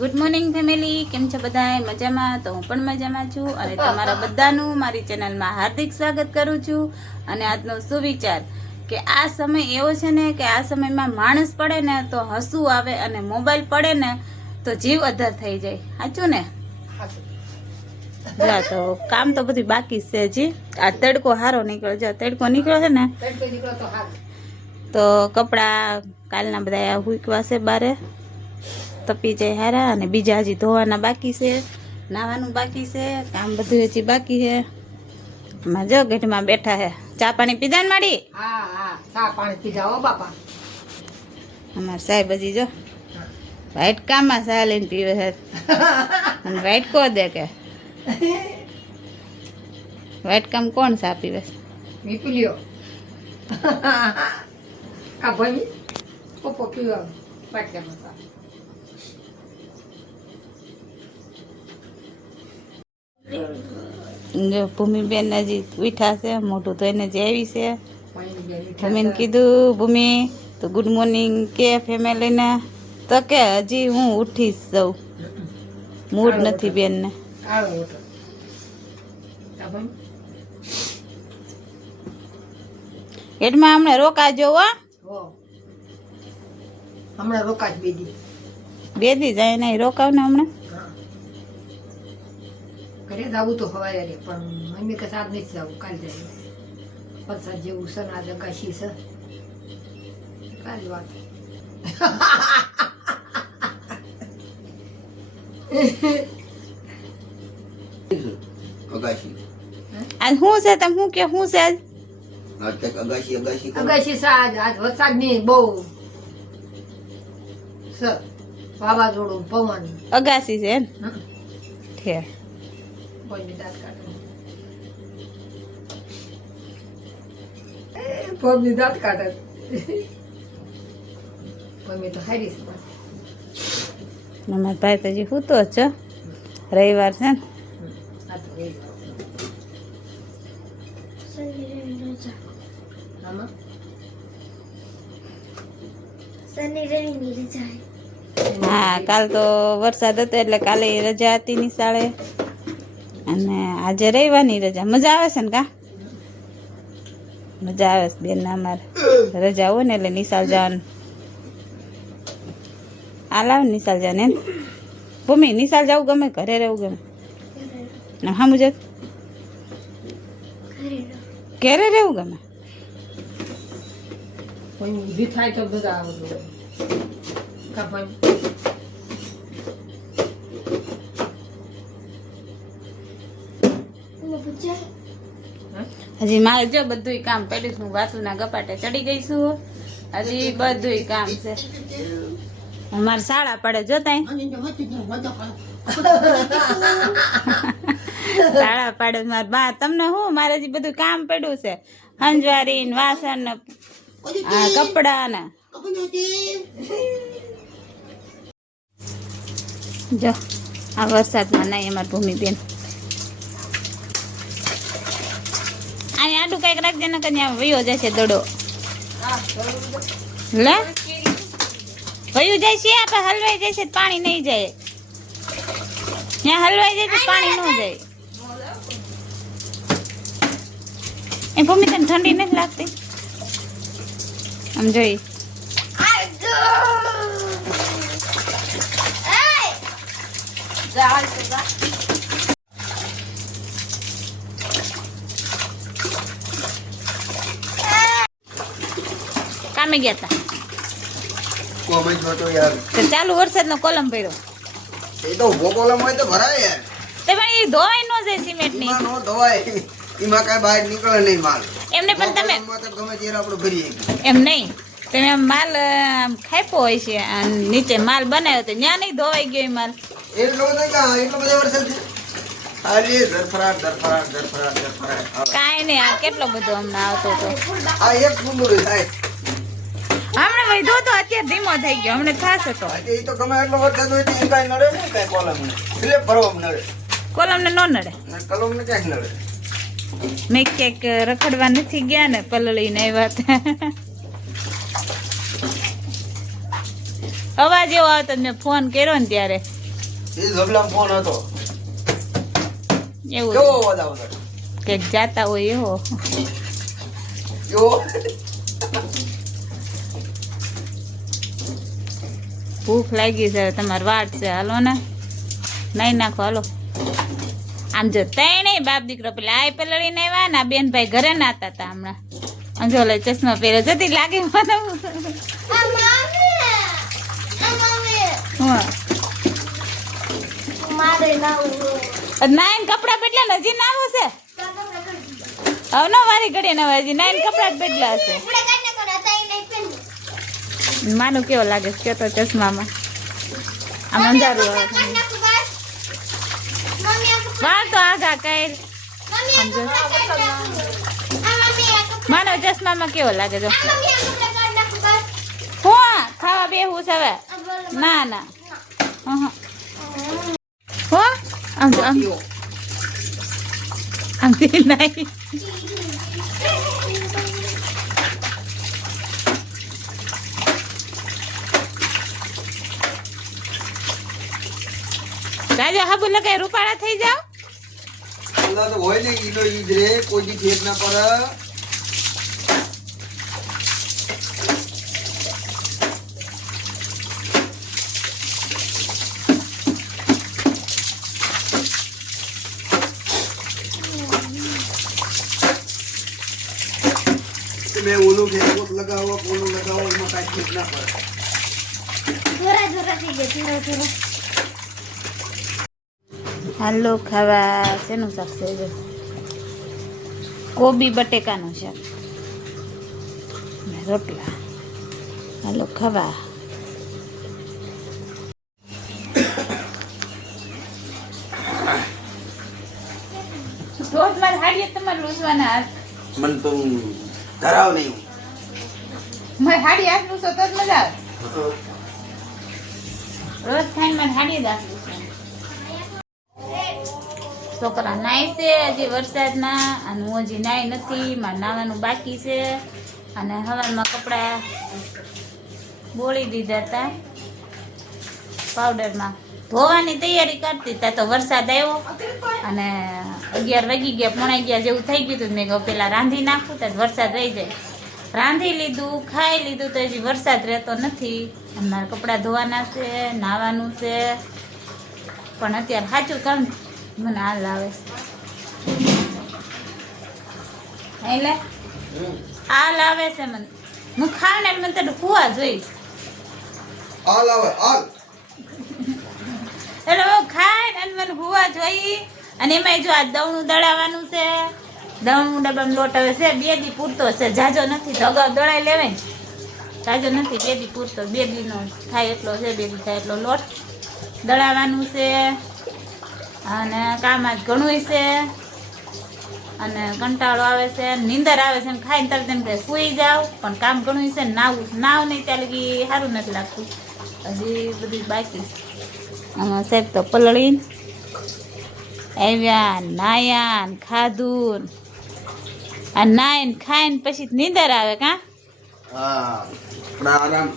Good morning family, કેમ છો બધાય? મજામાં? તો હું પણ મજામાં છું અને તમારા બધાનું મારી ચેનલમાં હાર્દિક સ્વાગત કરું છું. અને આજનો સુવિચાર કે આ સમય એવો છે ને કે આ સમયમાં માણસ પડે ને તો હસવું આવે અને મોબાઈલ પડે ને તો જીવ અધર થઈ જાય. સાચું ને? જા તો કામ તો બધું બાકી છે હજી. આ તડકો હારો નીકળ્યો, જો તડકો નીકળ્યો છે ને તો કપડાં કાલના બધા હુકવા છે બારે, તપી જાય હારા. અને બીજા હજી ધોવાના બાકી છે, નાવાનું બાકી છે, કામ બધું હજી બાકી છે. એમાં જો ગઢમાં બેઠા હે. ચા પાણી પીધા ને માડી? હા હા, ચા પાણી પીધા હો બાપા. અમાર સાહેબ હજી જો વાઈટ કામમાં ચા લઈને પીવે છે. અને વાઈટ કો દે કે વાઈટ કામ કોણ ચા પીવે? પી લ્યો. કા ભાઈ પોપો પીવા પાટલામાં ચા. જો ભૂમિબેન હજી ઉઠા છે, મોટું તો એને જે આવી છે. ભૂમિને કીધું, ભૂમિ તો ગુડ મોર્નિંગ કે ફેમિલીને, તો કે હજી હું ઉઠી જ જાઉં, મૂડ નથી બેનને. ગેટમાં હમણાં રોકાજો હો. હમણાં રોકાજ બે દી જાય નહીં, રોકાવ ને હમણાં. ઘરે જવું તો હવાય રે, પણ મમ્મી કે સાથ નથી જવું, કાલ જાય. વરસાદ જેવું છે ને આજે અગાશી છે, કાલ વાત. આજ શું છે? તમે શું કે શું છે આજ? અગાશી છે આજ વરસાદ ની બહુ છે, વાવાઝોડું પવન. અગાસી છે ને? ઠેર કોઈને દાંત કાઢે, પગની દાંત કાઢે. મમ્મી તો હારી છે. અમારા ભાઈ તો હજી સૂતો જ છે, રવિવાર છે ને. આ તો એ આમાં હા, કાલ તો વરસાદ હતો એટલે કાલે રજા હતી નિશાળે, અને આજે રવિવારની રજા. મજા આવે છે ને? કા મજા આવે છે બેન? અમારે રજા હોય ને એટલે નિશાળ જવાનું. આ લાવ નિશાળ જવાનું એમ. ભૂમિ નિશાળ જવું ગમે, ઘરે રહેવું ગમે? હા મુજબ ઘરે રહેવું ગમે. કોઈ ઊભી થાય તો બધા આવડું કાપણ. હજી મારે જો બધું કામ પડ્યું છે. હું વાસુના ગપાટે ચડી ગઈ છું. હજી બધું કામ છે. અમારે શાળા પડે જોતા શાળા પડે મારે બા. તમને શું, મારે હજી બધું કામ પડ્યું છે. હંજવારી ને વાસણ ને કપડા ને. જો આ વરસાદમાં નહીં અમારી ભૂમિબેન. અહીંયા આડું કઈક રાખજે ને, કન્યા વયો જશે દડો. લે વયું જાય છે, આપણે હલવાઈ જાય છે પાણી નહીં જાય. ત્યાં હલવાઈ જાય તો પાણી ન જાય. એ ભૂમિ તને ઠંડી નથી લાગતી? આમ જોઈ કામે ગયા તા તો ચાલુ વરસાદ નો કોલમ પડ્યો. એ તો ઉભો કોલમ હોય તો ભરાય યાર. તે પણ એ ધોવાઈ ન જાય સિમેન્ટ ની. નો ધોવાય, એમાં કઈ બહાર નીકળે નહીં માલ. એમને પણ તમે તો ગમે ત્યારે આપણે ભરીએ. એમ નહીં, તમે માલ ખાપ્યો હોય છે અને નીચે માલ બનાવ્યો તો ત્યાં નહીં ધોવાઈ ગયો એ માલ. એટલો બધો વરસાદ છે. અરે ધરફરાટ. કાંઈ નહીં, આ કેટલો બધો હમણાં આવતો હતો. આ એક ફૂંદુરી થાય. હમણાં વધો તો અત્યારે ધીમો થઈ ગયો, હમણાં થશે તો. એ તો ગમે એટલો વરસાદ હોય તો એ કાંઈ નડે નહીં, કાંઈ કોલમ ને એટલે ભરવામાં નડે. કોલમ ને ન નડે, કલમ ને ક્યાંક નડે. મેં ક્યાંક રખડવા નથી ગયા ને પલળીને એ વાત. અવાજ એવો આવતો, મેં ફોન કર્યો ને ત્યારે એ ઝબલામાં ફોન હતો એવું કેવો અવાજ આવતો કે જાતા હોય એવો કેવો ભૂખ લાગી છે તમારે વાટ છે હાલો ને નહીં નાખો હાલો આમ જો તઈ બાપ દીકરો પેલા આ પલળીને આવ્યા ને આ બેનભાઈ ઘરે નાતા હતા હમણાં આમ જો લે ચશ્મા પહેર્યો જતી લાગે મને નાઈન કપડા બદલા હજી નાવો છે હવે નો વારી ઘડીએ ને હજી નાઈન કપડા જ બદલા હશે માનું કેવો લાગે છે તો ચશ્મામાં આમ અંધારું આવે વાળ તો આગા કઈ માનો ચશ્મામાં કેવો લાગે જો હું ખાવા બેહું છે હવે ના ના હો આમ જો આમ આમથી નહીં રાજા હાબુ લગાય રૂપાળા થઈ જાવ અલ્લાહ તો હોય ને ઈનો ઈદ રે કોઈ દી ઠેક ના પડે તમે ઓલું ફેરકોટ લગાવો ઓલું લગાવો એમાં કાંઈ ઠીક ના પડે હાલો ખાવા શેનું શાક છે જો કોબી બટેકાનું શાક ને રોટલા હાલો ખાવા રોજ મારે હાડીએ તમારે લૂસવાના હાથ મન તો ધરાવ નહીં મારે હાડી હાથ લૂસો તો જ મજા આવે રોજ ખાઈને મારે હાડીએ જ હાથ લૂસવાના છોકરા નાય છે હજી વરસાદના અને હું હજી નાય નથી મારે નાવાનું બાકી છે અને હવારમાં કપડાં બોળી દીધા હતા પાવડરમાં ધોવાની તૈયારી કરતી હતા તો વરસાદ આવ્યો અને 11 વાગી ગયા 11:30 જેવું થઈ ગયું હતું મેં કહું પેલા રાંધી નાખું તો વરસાદ રહી જાય રાંધી લીધું ખાઈ લીધું તો હજી વરસાદ રહેતો નથી અને મારે કપડાં ધોવાના છે નાહવાનું છે પણ અત્યારે સાચું કામ મને હાલ આવે છે એટલે હાલ આવે છે મને હું ખાવ ને મને તો હુવા જોઈ હાલ આવે હાલ એટલે હું ખાય ને મને હુવા જોઈ અને એમાંય જો આ દવણું દળાવવાનું છે દવણું ડબ્બામાં લોટ હવે છે 2 દી પૂરતો છે જાજો નથી તો અગાઉ દળાઈ લેવાય જાજો નથી 2 દી પૂરતો 2 દીનો થાય એટલો છે 2 દી થાય એટલો લોટ દળાવવાનું છે અને કામ આજ ઘણું છે અને કંટાળો આવે છે નીંદર આવે છે ને ખાઈને તરત એમ કે સૂઈ જાવ પણ કામ ઘણું છે નાવ નહીં ત્યાં લગી સારું નથી લાગતું હજી બધું બાકી આમાં સાહેબ તો પલળીને આવ્યા નાયા ને ખાધું આ નાઈને ખાઈને પછી નીંદર આવે કાં હા આરામ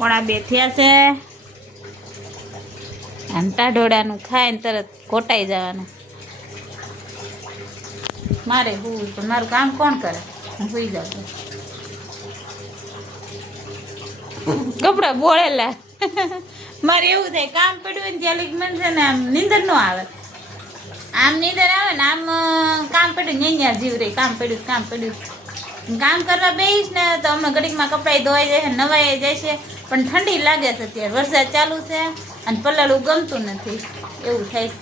1:30 થયા છે અને ટાઢોળાનું ખાઈને તરત ઘોટાઈ જવાનું મારે હું પણ મારું કામ કોણ કરે હું સુઈ જાઉં કપડા બોળેલા મારે એવું થાય કામ પડ્યું હોય ને ત્યાં લગી મને છે ને આમ નીંદર ન આવે આમ નીંદર આવે ને આમ કામ પડ્યું અહીંયા જીવ રહી કામ પડ્યું કામ કરવા બેસીશ ને તો અમે ઘડીકમાં કપડાં ધોવાઈ જાય છે નવાઈ જાય છે પણ ઠંડી લાગે છે અત્યારે વરસાદ ચાલુ છે અને પલાળવું ગમતું નથી એવું થાય છે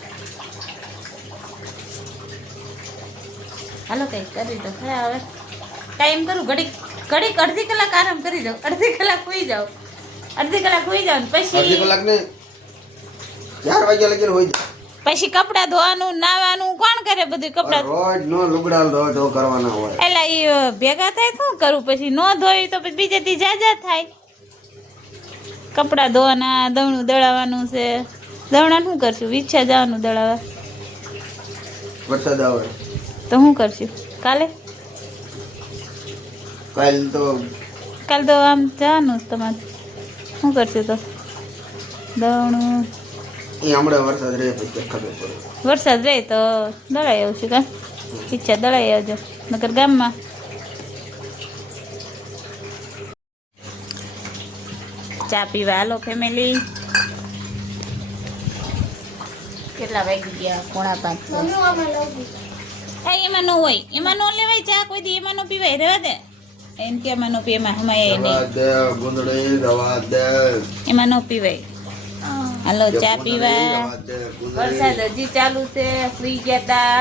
હાલો કંઈક કરી તો ખરા હવે કાંઈ એમ કરું ઘડીક અડધી કલાક આરામ કરી જાઉં અડધી કલાક સુઈ જાઉં ને પછી અડધી કલાક ને 4 વાગ્યા લગીને હોય જાય પછી કપડાં ધોવાનું નાવાનું કોણ કરે બધું કપડાં રોજ નો લુગડા ધો કરવાના હોય એટલે એ ભેગા થાય શું કરું પછી ન ધોઈ તો પછી બીજે દી જાજા થાય કપડાં ધોવાના દવણું દળાવવાનું છે દવણા શું કરશું ઈચ્છા જવાનું દળાવવા વરસાદ આવે તો શું કરશું કાલે કાલ તો આમ જવાનું તમારે શું કરશું તો દવણું એ હમણાં વરસાદ રહે પછી ખબર પડે. વરસાદ રહે તો દળાઈ આવશું કા ઈચ્છા દળાઈ આવજો નકર ગામમાં ચા પીવા હાલો ફેમિલી. કેટલા વાગી ગયા? 4:30. એમાં ન હોય, એમાં ન લેવાય ચા કોઈ દી, એમાં ન પીવાય, રહેવા દે. એમ કે એમાં ન પીએ, એમાં હમાય નહીં, રવા દે ગુંદડી રવા દે. એમાં ન પીવાય. હાલો ચા પીવા. રવા દે ગુંદડી. વરસાદ હજી ચાલુ છે. સુઈ ગયા તા.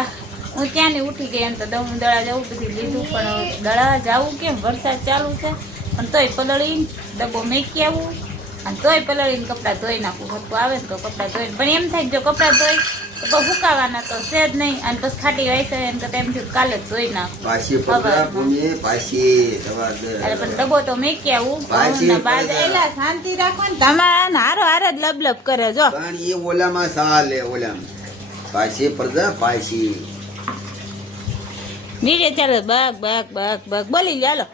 હું ક્યાંની ઉઠી ગઈ, એમ તો દળું દળા જવું બધું લીધું, પણ દળા જવું કેમ, વરસાદ ચાલુ છે. પણ તોય પલળી ડબ્બો મેકી આવું અને તોય પલળીને કપડાં ધોઈ નાખું. હરકું આવે ને તો કપડાં ધોઈને, પણ એમ થાય કે જો કપડાં ધોઈ તો બહુ સુકાવાના તો છે જ નહીં, અને પછી ખાટી વાય છે એમ કરતા એમ થયું કાલે જ ધોઈ નાખું. પાછી પકડા પૂરી પાછી રવા દે. અરે પણ ડબ્બો તો મેકી આવું. પાછી બાદ એલા શાંતિ રાખો ને, તમારા હારો હારે જ લબલબ કરે જો. પણ એ ઓલામાં સાલે ઓલામાં પાછી પડદા પાછી. નીચે ચાલો બગ બગ બગ બગ બોલી લે. હાલો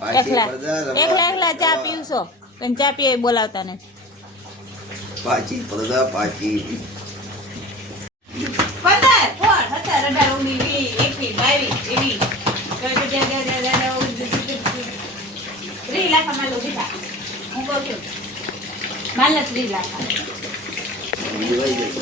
પાછી એકલા પડદા રવા એકલા દે. એકલા ચા પીવશો, કઈ ચા પીએ બોલાવતા નથી. પાછી પડદા પાછી. 15, 16, 17, 18, 19, 20, 21, 3 લાખ માલો દીધા. હું કહું છું માલ 3 લાખ. જીવાઈ જશે.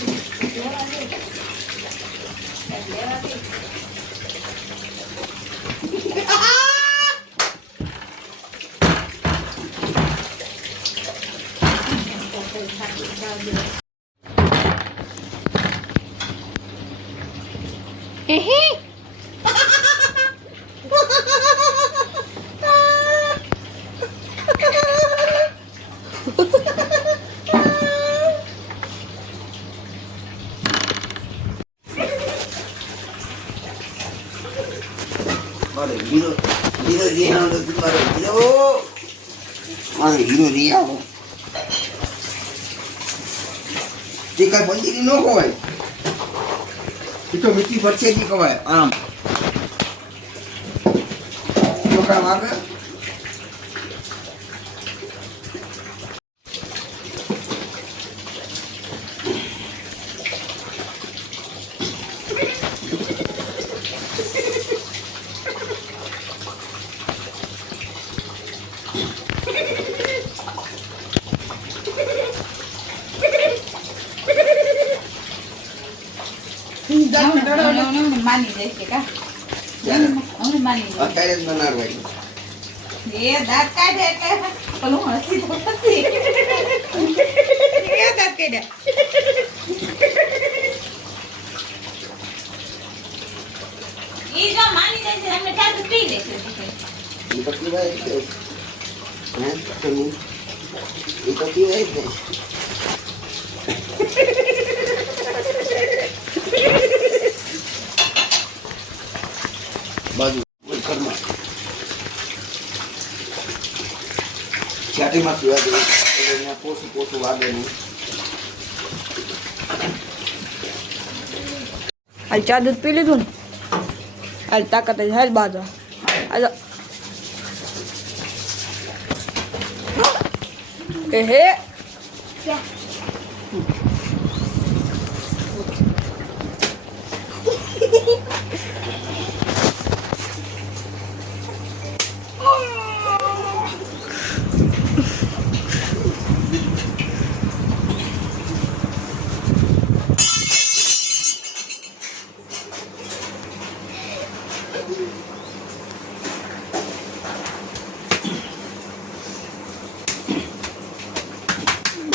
મારે હીરો નહીં આવો તો મારો હીરો નહીં આવો તે કાંઈ બંદીની ન ખવાય. એ તો મીઠી ભરશે જ ખવાય આમ ચોખા માગે. માની જાય કે કા માની જાય. અત્યારે જ બનાડવાય. એ દાંત કાઢે એટલે પેલું હસી તો હસી. એ દાંત કાઢ્યા. ઈ જો માની જાય છે એમને ચાલુ પી લે છે. એ તો પીવાય જ નહીં. એ તો પીવાય જ નહીં. બાજુ ઘરમાં છાટીમાં પીવા દે એટલે પોસું પોસું વાગે નહીં. હાલ ચા દૂધ પી લીધું ને, હાલ તાકાત જ હાલ બાજુ હાલો. એ હે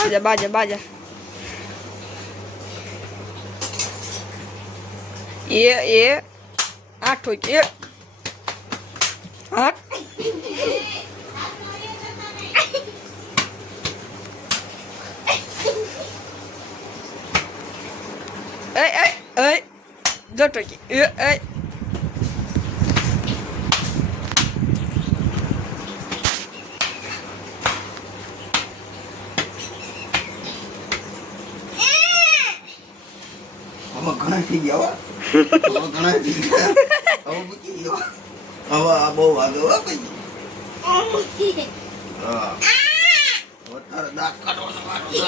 બાજા બાજા બાજા એ 8 હોય કે 8 એ જતો કે એ ઘણા થઈ ગયા ઘણા થઈ ગયા. હવે મૂકી દો. હવે આ બહુ વાગે હો પછી. હા તારા દાંત કાઢવાનો વારો છે.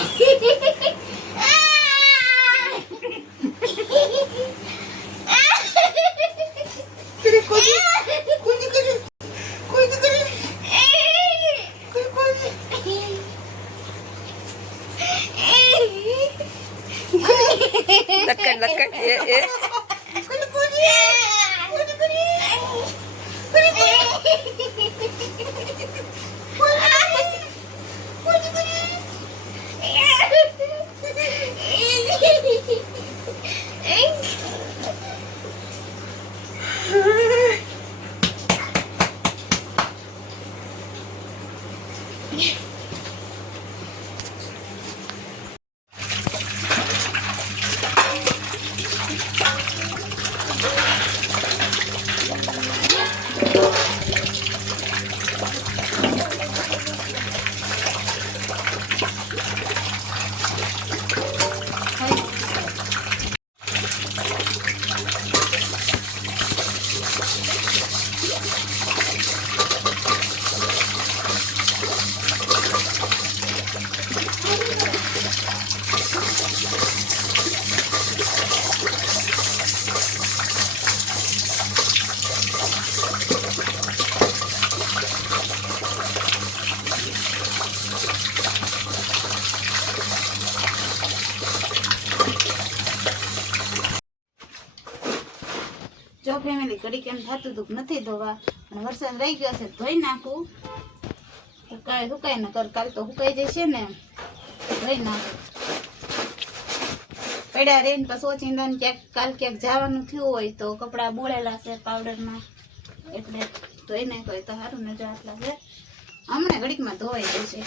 લટકન એ જો ફેમિલી ઘડી કેમ થતું હતું કે નથી ધોવા અને વરસાદ રહી ગયો છે ધોઈ નાખું સુકાય ન કર કાલ તો સુકાઈ જશે ને ધોઈ નાખું પડ્યા રહીને પછી ઓચિંદાને કાલ ક્યાંક જવાનું થયું હોય તો કપડાં બોળેલા છે પાવડરમાં એટલે ધોઈ નાખો તો સારું ને જો આટલા છે હમણાં ઘડીકમાં ધોવાઈ જશે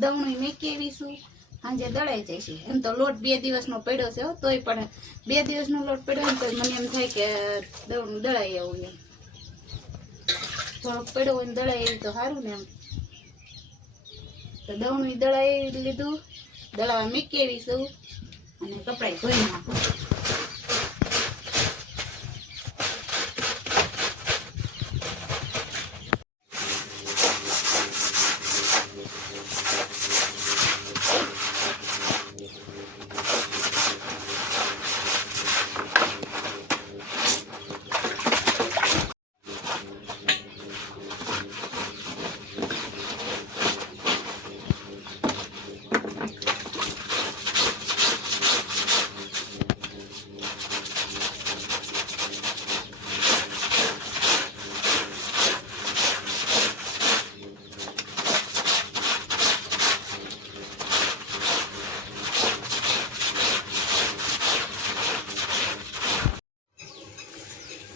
દવણું મેકી આવીશું સાંજે દળાઈ જશે એમ તો લોટ 2 દિવસનો પડ્યો છે તોય પણ 2 દિવસનો લોટ પડ્યો ને તો મને એમ થાય કે દવણું દળાઈ આવું એમ થોડોક પડ્યો હોય ને દળાઈ આવી તો સારું ને એમ તો દવણું દળાઈ લીધું દળાવા મૂકી આવીશું અને કપડાં ધોઈ નાખું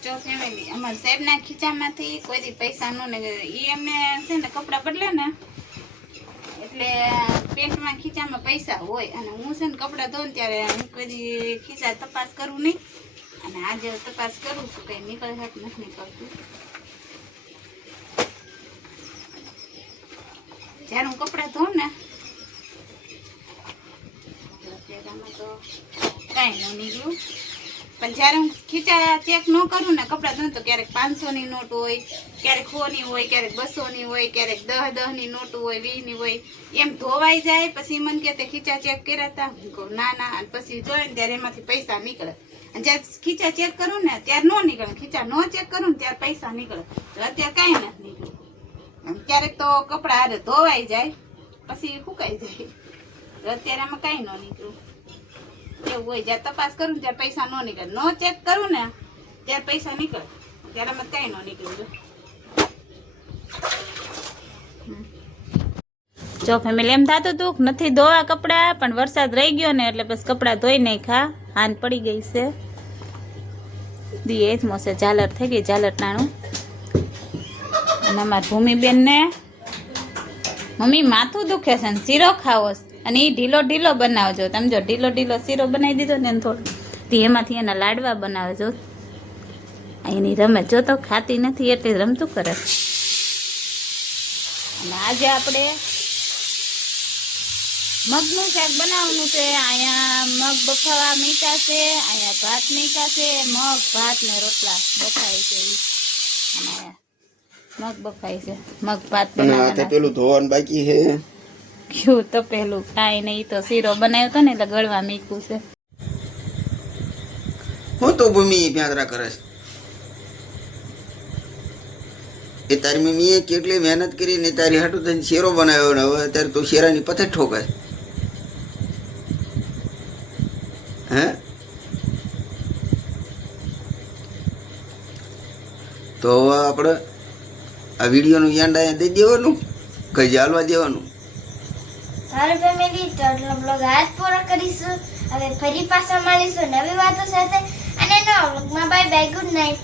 જો ફેમિલી અમારા સાહેબના ખીચામાંથી કોઈ દી પૈસા ન ને એ એમને છે ને કપડાં બદલે ને એટલે પેન્ટમાં ખીચામાં પૈસા હોય અને હું છે ને કપડાં ધોઉં ત્યારે હું કોઈ દી ખીચા તપાસ કરું નહીં અને આજે તપાસ કરું છું કંઈ નીકળે છે કે નથી નીકળતું જ્યારે હું કપડાં ધોઉં ને અત્યારમાં તો કાંઈ ન નીકળ્યું પણ જ્યારે હું ખીચા ચેક ન કરું ને કપડાં ધોઉં તો ક્યારેક 500ની નોટ હોય ક્યારેક 100ની હોય ક્યારેક 200ની હોય ક્યારેક 10-10ની નોટ હોય 20ની હોય એમ ધોવાઈ જાય પછી મને કહે તે ખીચા ચેક કર્યા હતા હું કહું ના ના અને પછી જોઈએ ને ત્યારે એમાંથી પૈસા નીકળે અને જ્યારે ખીચા ચેક કરું ને ત્યારે ન નીકળે ખીચા ન ચેક કરું ને ત્યારે પૈસા નીકળે તો અત્યારે કાંઈ નથી નીકળ્યું ક્યારેક તો કપડાં હારે ધોવાઈ જાય પછી સુકાઈ જાય અત્યારે આમાં કાંઈ ન નીકળ્યું એવું હોય જ્યારે તપાસ કરું ને ત્યારે પૈસા ન નીકળે ન ચેક કરું ને ત્યારે પૈસા નીકળે ત્યારે આમાં કાંઈ ન નીકળ્યું જો ફેમિલી એમ થતું હતું કે નથી ધોવા કપડાં પણ વરસાદ રહી ગયો ને એટલે બસ કપડાં ધોઈ નાખ્યા હાન પડી ગઈ છે દી એ જ મોસે ઝાલર થઈ ગઈ ઝાલર ટાણું અને અમારા ભૂમિબેન ને મમ્મી માથું દુખે છે ને શીરો ખાવો અને એ ઢીલો ઢીલો બનાવજો તમે જો ઢીલો ઢીલો શીરો બનાવી દીધો ને થોડું એમાંથી એના લાડવા બનાવજો એની રમે જો તો ખાતી નથી એટલે રમતું કરે અને આજે આપણે મગનું શાક બનાવવાનું છે અહીંયા મગ બફાવા મીઠા છે અહીંયા ભાત મીઠા છે મગ ભાત ને રોટલા બફાય છે અને મગ બફાય છે મગ ભાત અને આ તે પેલું ધોવાનું બાકી છે ગયું તો પેલું કાંઈ નહીં, તો શીરો બનાવ્યો હતો ને એટલે ગળવા મીકું છે. હું તો ભૂમિ પ્યાદરા કરે છે. એ તારી મમ્મીએ કેટલી મહેનત કરીને તારી હાટું તને શેરો બનાવ્યો ને હવે અત્યારે તું શેરાની પથે ઠોકાય. હે તો હવે આપણે આ વિડીયોનું યાદ અહીંયા દઈ દેવાનું, કઈ ચાલવા દેવાનું. સારું ફેમિલી, તો આટલો બ્લોગ આજ પૂરો કરીશું. હવે ફરી પાછા મળીશું નવી વાતો સાથે અને નવા બ્લોગમાં. Bye bye, good night.